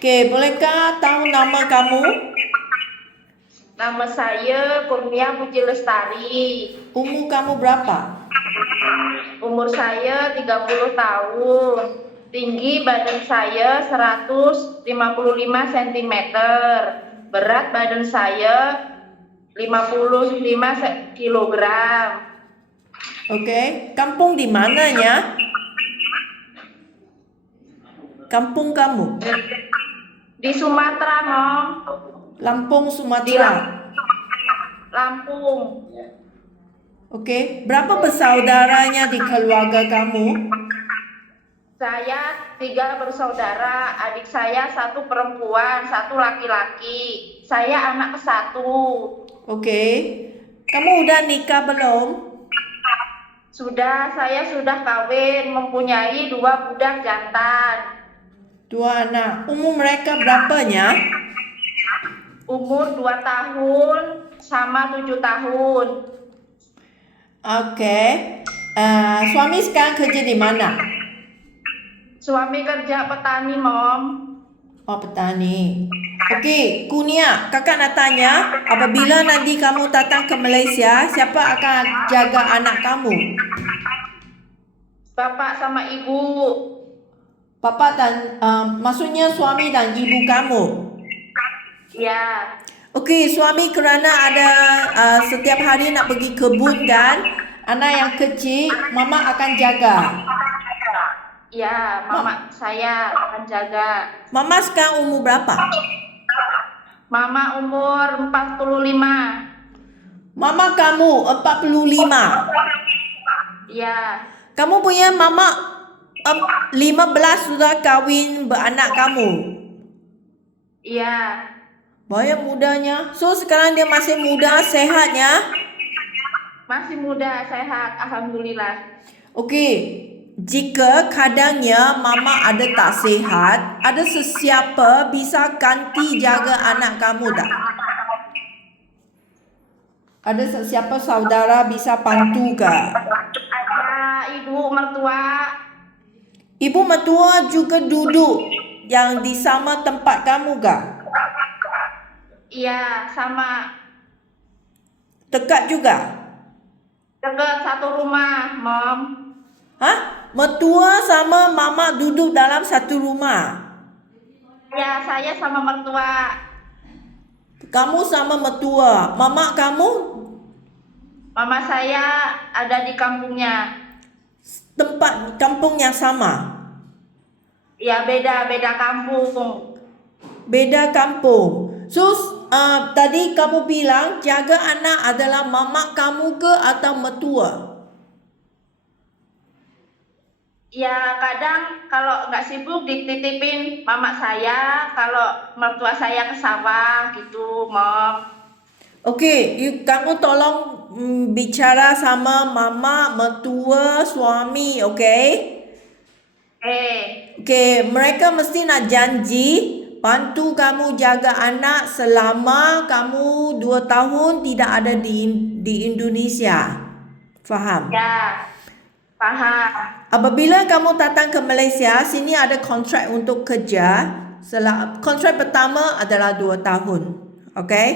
Oke, bolehkah tahu nama kamu? Nama saya Kurnia Puji Lestari. Umur kamu berapa? Umur saya 30 tahun. Tinggi badan saya 155 cm. Berat badan saya 55 kilogram. Oke, kampung di mananya? Kampung kamu? Di Sumatera, Mom. Lampung, Di Sumatera. Lampung. Oke, berapa bersaudaranya di keluarga kamu? Saya 3 bersaudara, adik saya 1 perempuan, 1 laki-laki. Saya anak ke-1. Oke, kamu udah nikah belum? Saya sudah kawin, mempunyai 2 budak jantan. 2 anak. Umur mereka berapanya? Umur 2 tahun sama 7 tahun. Oke, suami sekarang kerja di mana? Suami kerja petani, Mom. Oh, petani. Oke, Kunia, kakak nak tanya, apabila nanti kamu datang ke Malaysia, siapa akan jaga anak kamu? Bapak sama ibu. Papa dan maksudnya suami dan ibu kamu. Ya, Okey, suami kerana ada setiap hari nak pergi kebun kan, anak yang kecil, mama akan jaga. ya, mama saya akan jaga. Mama sekarang umur berapa? Mama umur 45. Mama kamu 45. Ya, Kamu punya mama 15 sudah kahwin beranak kamu. iya. Banyak mudanya. So sekarang dia masih muda, sehat ya. Masih muda, sehat, alhamdulillah. Okey, jika kadangnya mama ada tak sihat, ada sesiapa bisa ganti jaga anak kamu tak? Ada sesiapa saudara bisa bantu ke? Ada ibu mertua. Ibu mertua juga duduk yang di sama tempat kamu ke? Iya, sama Dekat juga? dekat satu rumah, Mom. Hah? Mertua sama mama duduk dalam satu rumah? Ya, saya sama mertua. Kamu sama mertua. Mama kamu Mama saya ada di kampungnya. tempat kampung yang sama? Ya, beda-beda kampung. Beda kampung. So, tadi kamu bilang jaga anak adalah mama kamu ke atau mertua? Ya, kadang kalau nggak sibuk dititipin mama saya, kalau mertua saya ke sawah gitu, Mom. Okey, kamu tolong bicara sama mama, mertua, suami, okey? Okey, mereka mesti nak janji bantu kamu jaga anak selama kamu 2 tahun tidak ada di Indonesia. Faham? Ya, paham. Apabila kamu datang ke Malaysia, sini ada kontrak untuk kerja. Kontrak pertama adalah 2 tahun. Okey?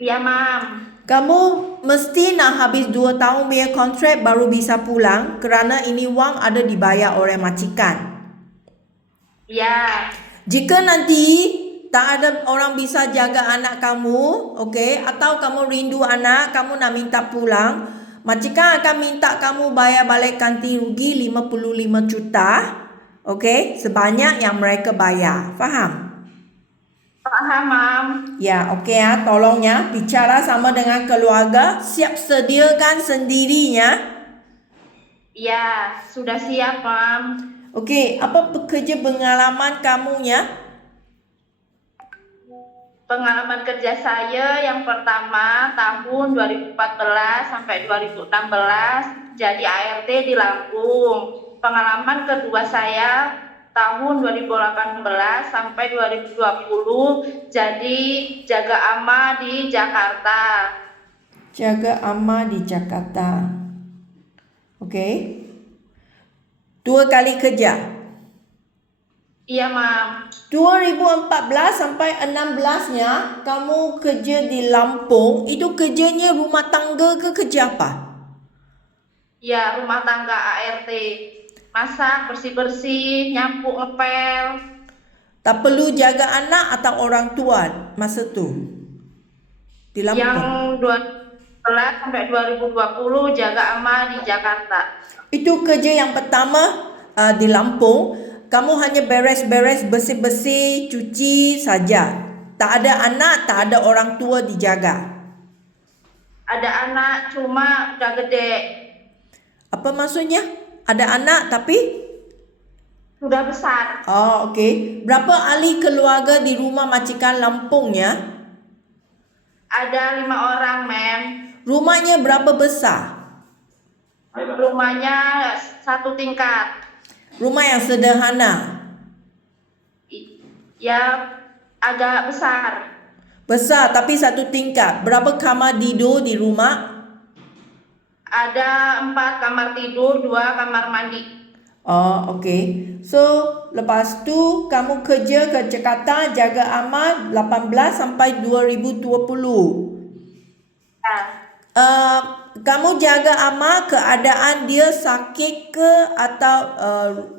Iya, Mam. Kamu mesti nak habis 2 tahun punya kontrak baru bisa pulang kerana ini wang ada dibayar oleh majikan. Iya. Jika nanti tak ada orang bisa jaga anak kamu, okey, atau kamu rindu anak, kamu nak minta pulang, majikan akan minta kamu bayar balik ganti rugi 55 juta, okey, sebanyak yang mereka bayar. Faham? Paham, Mam. Ya, okey ya, tolong ya bicara sama dengan keluarga, siap sediakan sendirinya. Iya, sudah siap, Mam. Okey, apa pekerja pengalaman kamunya? Pengalaman kerja saya yang pertama tahun 2014 sampai 2016 jadi ART di Lampung. Pengalaman kedua saya tahun 2018 sampai 2020 jadi jaga ama di Jakarta. Jaga ama di Jakarta. Okey. 2 kali kerja. Iya, Mam. 2014 sampai 16-nya kamu kerja di Lampung, itu kerjanya rumah tangga ke kerja apa? Ya, rumah tangga ART. Masak, bersih-bersih, nyapu, ngepel. Tak perlu jaga anak atau orang tua masa tu di Yang Lampung. 2011 sampai 2020 jaga ama di Jakarta. Itu kerja yang pertama di Lampung. Kamu hanya beres-beres, bersih-bersih, cuci saja. Tak ada anak, tak ada orang tua dijaga. Ada anak cuma udah gede. Apa maksudnya? Ada anak tapi? Sudah besar. Oh, okey. Berapa ahli keluarga di rumah majikan Lampungnya? Ada 5 orang, Mem. Rumahnya berapa besar? Rumahnya 1 tingkat. Rumah yang sederhana. Ya, agak besar. Besar tapi 1 tingkat. Berapa kamar tidur di rumah? Ada 4 kamar tidur, 2 kamar mandi. Oh, okey. So, lepas tu kamu kerja ke Jakarta jaga amal 18 sampai 2020. Ya, Kamu jaga amal keadaan dia sakit ke atau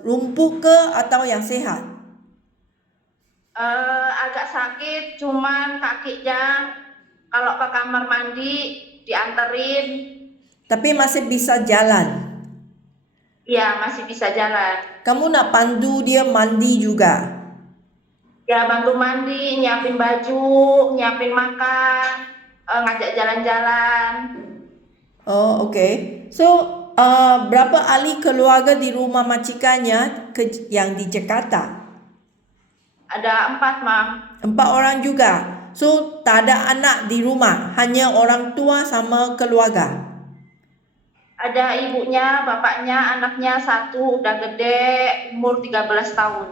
lumpuh ke atau yang sihat? agak sakit, cuman kakinya kalau ke kamar mandi dianterin, Tapi masih bisa jalan. ya masih bisa jalan. Kamu nak pandu dia mandi juga. Ya bantu mandi, nyiapin baju, nyiapin makan, ngajak jalan-jalan. Oh, okey. So, berapa ahli keluarga di rumah majikannya yang di Jakarta? Ada 4, Mam. 4 orang juga. So, tak ada anak di rumah, hanya orang tua sama keluarga. Ada ibunya, bapaknya, anaknya 1 udah gede, umur 13 tahun.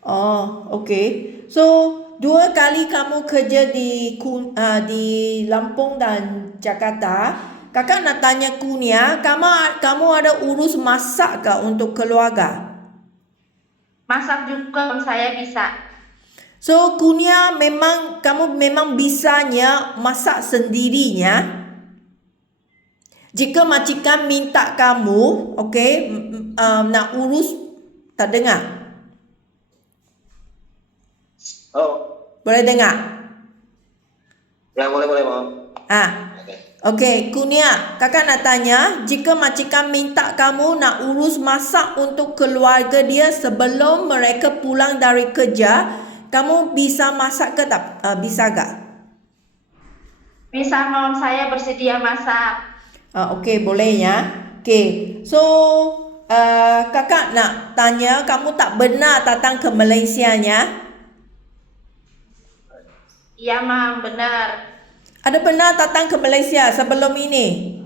Oh, okey. So, 2 kali kamu kerja di Lampung dan Jakarta. Kakak nak tanya Kunia, kamu ada urus masak ke untuk keluarga? Masak juga saya bisa. So, Kunia kamu memang bisanya masak sendirinya. Jika majikan minta kamu, okey, nak urus, tak dengar. Oh, Boleh dengar? ya boleh Mam. Okey, Kunia, kakak nak tanya, jika majikan minta kamu nak urus masak untuk keluarga dia sebelum mereka pulang dari kerja, kamu bisa masak ke tak? Bisa tak? Bisa, Mam, saya bersedia masak. Okey, boleh ya. Okey, so kakak nak tanya, kamu tak benar datang ke Malaysia nya? Iya, Mam, benar. Ada pernah datang ke Malaysia sebelum ini?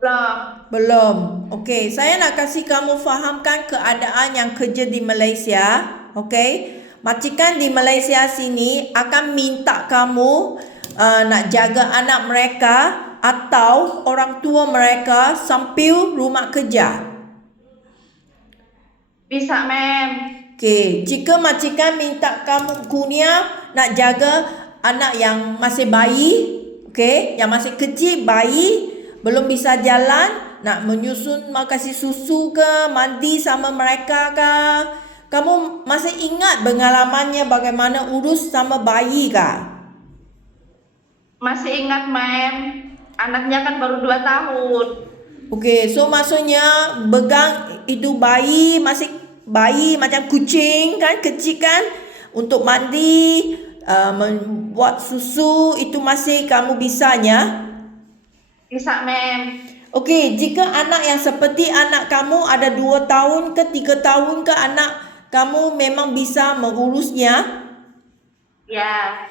Belum. Belum. Okey, saya nak kasih kamu fahamkan keadaan yang kerja di Malaysia. Okey, majikan di Malaysia sini akan minta kamu nak jaga anak mereka atau orang tua mereka sambil rumah kerja. Bisa, Mem. Okey, jika majikan minta kamu Kunia nak jaga anak yang masih bayi, okey, yang masih kecil, bayi, belum bisa jalan, nak menyusun, mau kasih susu ke, mandi sama mereka ke. Kamu masih ingat pengalamannya bagaimana urus sama bayi ke? Masih ingat, Mem. Anaknya kan baru 2 tahun. Okey, so maksudnya pegang itu bayi, masih bayi macam kucing kan, kecil kan, untuk mandi, membuat susu, itu masih kamu bisanya? Bisa, Mem. Okey, jika anak yang seperti anak kamu ada 2 tahun ke 3 tahun ke anak kamu memang bisa mengurusnya? Ya.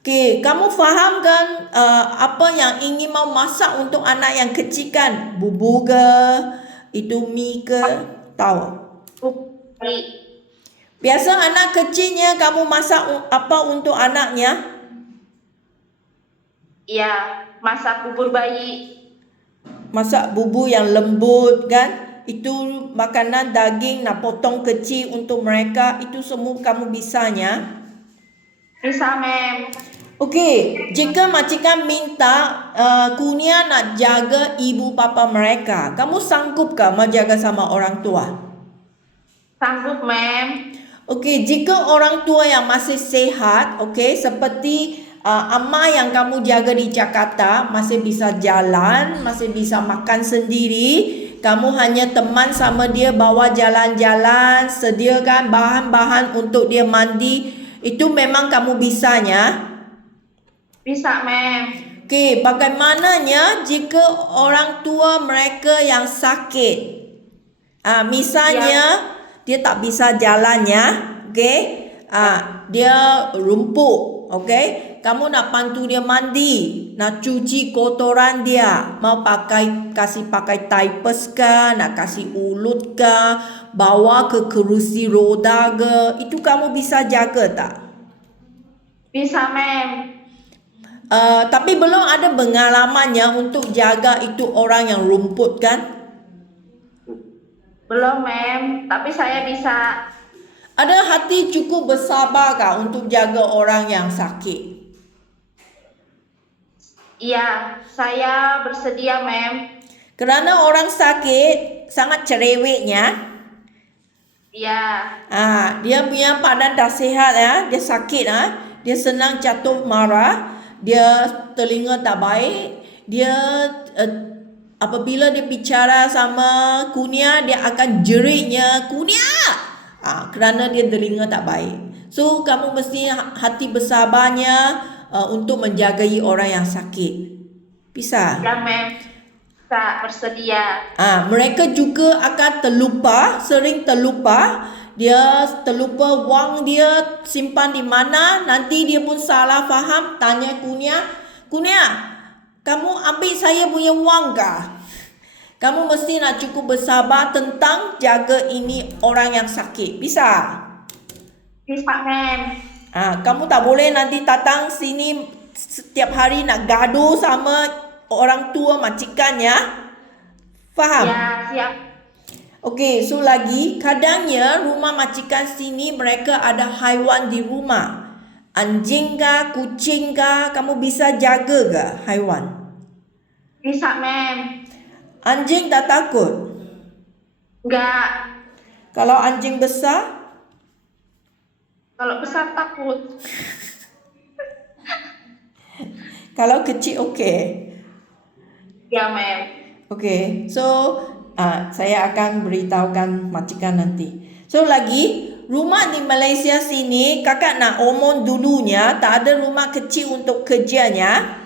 Okey, kamu faham kan apa yang ingin mau masak untuk anak yang kecil kan? Bubur ke, itu mie ke, tahu? Baik. Biasa anak kecilnya kamu masak apa untuk anaknya? Iya, masak bubur bayi. Masak bubur yang lembut kan? itu makanan daging nak potong kecil untuk mereka, itu semua kamu bisanya. Bisa, Mem. Okey, jika majikan minta Kunia nak jaga ibu bapa mereka, kamu sanggupkah menjaga sama orang tua? Sanggup, Mem. Okey, jika orang tua yang masih sehat, okey, seperti amma yang kamu jaga di Jakarta, masih bisa jalan, masih bisa makan sendiri, kamu hanya teman sama dia, bawa jalan-jalan, sediakan bahan-bahan untuk dia mandi, itu memang kamu bisanya. Bisa, Mem. Okey, bagaimananya jika orang tua mereka yang sakit? Misalnya dia tak bisa jalannya, okey? Dia lumpuh, okey? Kamu nak bantu dia mandi, nak cuci kotoran dia, mau kasih pakai diapers ke, nak kasih ulut ke, bawa ke kerusi roda ke, itu kamu bisa jaga tak? Bisa, Mem. Tapi belum ada pengalamannya untuk jaga itu orang yang rumput kan? Belum, Mem. Tapi saya bisa. Ada hati cukup bersabar kah untuk jaga orang yang sakit? Iya, saya bersedia, Mem. Kerana orang sakit sangat cerewetnya. Iya. Dia punya badan dah sihat ya, dia sakit dia senang jatuh marah, dia telinga tak baik, dia apabila dia bicara sama Kunia, dia akan jeritnya Kunia. Kerana dia telinga tak baik. So kamu mesti hati bersabarnya untuk menjagai orang yang sakit. Bisa? Ya, Mem. Bisa, bersedia. Mereka juga akan sering terlupa. Dia terlupa wang dia simpan di mana. Nanti dia pun salah faham. Tanya Kunia, kamu ambil saya punya wang kah? Kamu mesti nak cukup bersabar tentang jaga ini orang yang sakit. Bisa? Bisa, Mem. Kamu tak boleh nanti datang sini setiap hari nak gaduh sama orang tua majikan ya. Faham? Ya, siap. Okey, so lagi kadangnya rumah majikan sini mereka ada haiwan di rumah. Anjing kah, kucing kah, kamu bisa jaga ke haiwan? Bisa, Mem. Anjing tak takut? Enggak. Kalau anjing besar? Kalau besar takut. Kalau kecil okey. Ya, Mem. Okey, so saya akan beritahukan majikan nanti. So lagi, rumah di Malaysia sini, kakak nak omong dulunya, tak ada rumah kecil untuk kerjanya.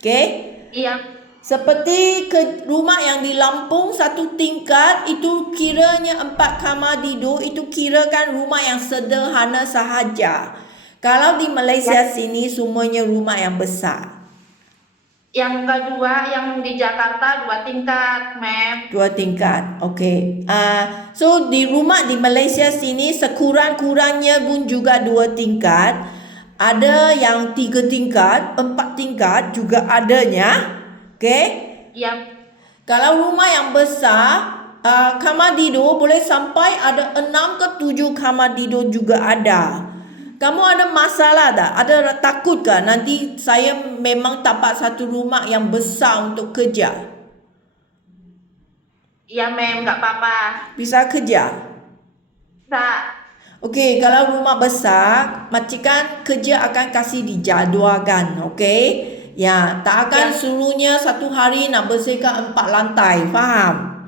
Okey? Iya. Seperti rumah yang di Lampung 1 tingkat, itu kiranya 4 kamar tidur, itu kirakan rumah yang sederhana sahaja. Kalau di Malaysia sini, semuanya rumah yang besar. Yang kedua, yang di Jakarta 2 tingkat, Mem. 2 tingkat, okey. So di rumah di Malaysia sini sekurang-kurangnya pun juga 2 tingkat. Ada yang 3 tingkat, 4 tingkat juga adanya. Okey. Iya. Kalau rumah yang besar, kamar tidur boleh sampai ada 6 ke 7 kamar tidur juga ada. Kamu ada masalah tak? Ada takut ke nanti saya memang dapat satu rumah yang besar untuk kerja? Iya, Mem, enggak apa-apa. Bisa kerja? Bisa. Okey, kalau rumah besar, majikan kerja akan kasih dijadualkan, okey? Ya, tak akan suruhnya satu hari nak bersihkan 4 lantai, faham?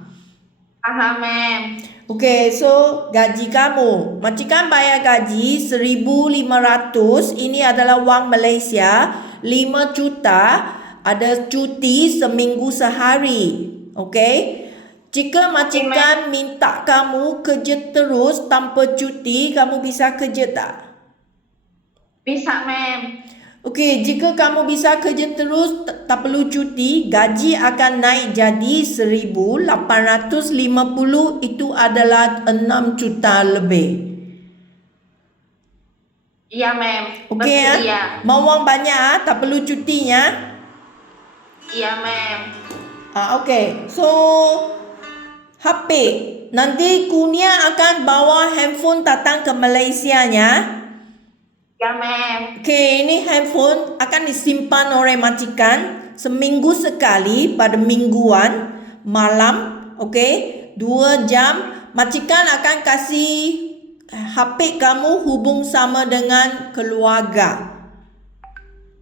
Paham, Mem. Okey, so gaji kamu. Majikan bayar gaji 1,500. Ini adalah wang Malaysia. 5 juta. Ada cuti seminggu sehari. Okey? Jika majikan minta kamu kerja terus tanpa cuti, kamu bisa kerja tak? Bisa, Mem. Okey, jika kamu bisa kerja terus tak perlu cuti, gaji akan naik jadi 1,850, itu adalah 6 juta lebih. Iya, Mem. Okey Bersedia. Mau wang banyak tak perlu cutinya. Iya, Mem. Okey. So HP. Nanti Kurnia akan bawa handphone datang ke Malaysia ya. Ya, Mem. Okey, ini handphone akan disimpan oleh majikan seminggu sekali pada mingguan malam. Okey, 2 jam. Majikan akan kasih HP kamu hubung sama dengan keluarga.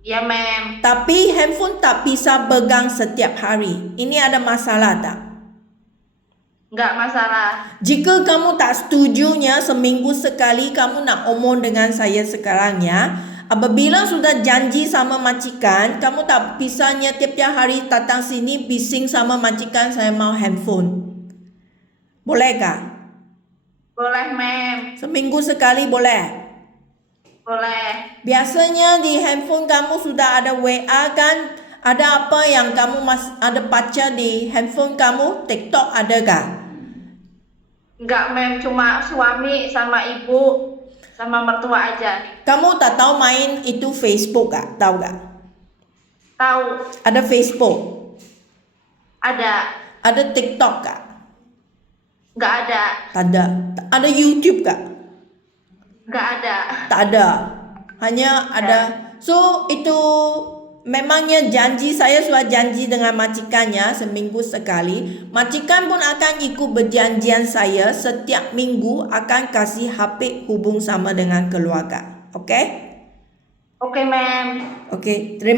Ya, Mem. Tapi handphone tak bisa pegang setiap hari. Ini ada masalah tak? Nggak masalah. Jika kamu tak setujunya seminggu sekali kamu nak omong dengan saya sekarang ya. Apabila sudah janji sama majikan, kamu tak pisahnya tiap-tiap hari datang sini bising sama majikan saya mau handphone. Bolehkah? Boleh, Mem. Seminggu sekali boleh? Boleh. Biasanya di handphone kamu sudah ada WA kan? Ada apa yang kamu ada baca di handphone kamu? TikTok ada kah? Nggak, Mem. Cuma suami sama ibu sama mertua aja. Kamu tak tahu main itu Facebook kah? Tahu kah? Tahu. Ada Facebook? Ada. Ada TikTok kah? Nggak ada. Tak ada. Ada YouTube kah? Nggak ada. Tak ada. Hanya ada. So itu memangnya janji, saya sudah janji dengan majikannya seminggu sekali. Majikan pun akan ikut berjanjian saya setiap minggu akan kasih HP hubung sama dengan keluarga. Okey? Oke, Mem. Okey. Terima